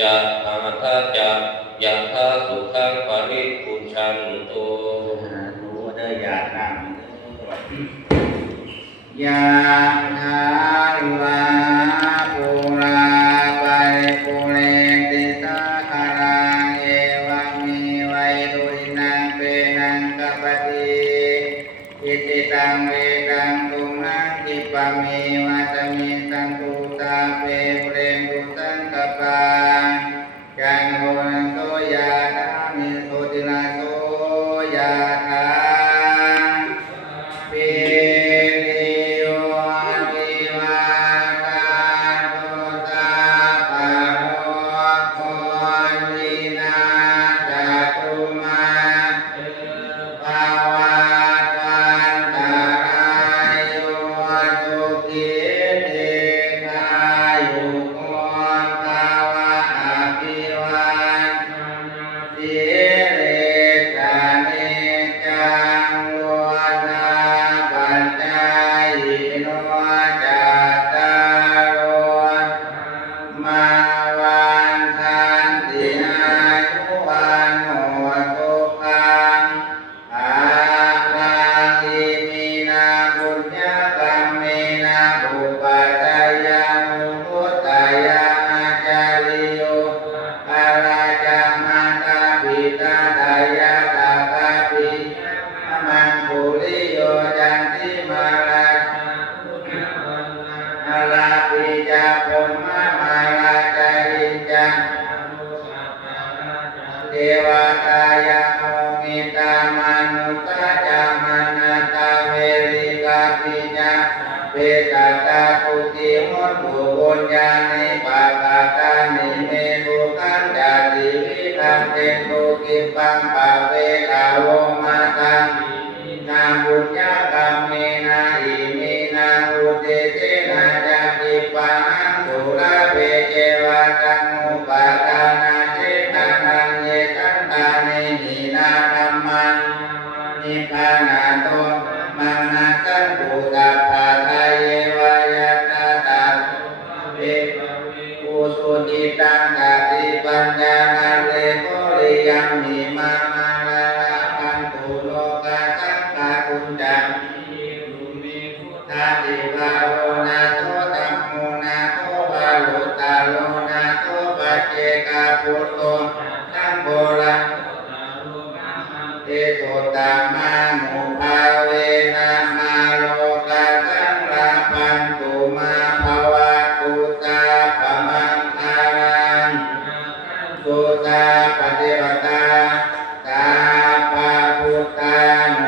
จะหาทัจจะยะทาสุขังปริปุชชันโตหนูเด้อญาตินำยะถาวาปุราปาริปุเรนติสาคารังเอวะเมวัยตุนังเปนังกัปปติอิติตังเวตังตุมหังคิปะเมวะตะเมสันตุตาเปปุเรนตุสังกปาจันโทรโสยะธามิโสติลาโสยะธาปิติโยวิวัตตุสัพพะโรวินาศตุมาภวัตวันตรายโยสุขิติกายุโกภวะอภิวัตติเรสเนจังวุฒาปัจจายโนจัตตารโอมาวันทันติอายุวันโหสุขังภาลังอิมินาบุญญกรรมเมนะอุปัฏฐายานุพุทธายาอาจาริโยอาราจามาตาปิตาดายาตาคาปิมังคุริโยจันติมาลาอาลาปิจาพมมาลาจาริจังเทวตายาโมมิตามนุตาจามนาตาเวริกาปิจาเวตตาปุติมุตตุบุญญาณิปะกาตานิเมตุขันจาติวิธันเตตุกิปังปะเวลาโวมาตังนาบุญญากรรมเมนะอิมินาอุเตเตนะจาติปังสุราเปเจวะตังอุปาทานาเจตานังเยตันตานิหินาธัมมังนิพพานาโตมังนาสันตุตัพพะทะเยวายะตาตาเวปุสุจิตังกติปัญญานาเลโกริยังมิมามาลาลาพันตุโลกาสังฆาคุญจังทาติวาโรนาโตตัมโมนาโตวาลุตาโลนาโตปัจเจกาปุตโตสัมโพลังเตโสตามานุภาเวนะมาโลกาสังราปันตุมาภวะตุสาปะมังคารังสุตาปฏิปตาสาภาพุทธานุ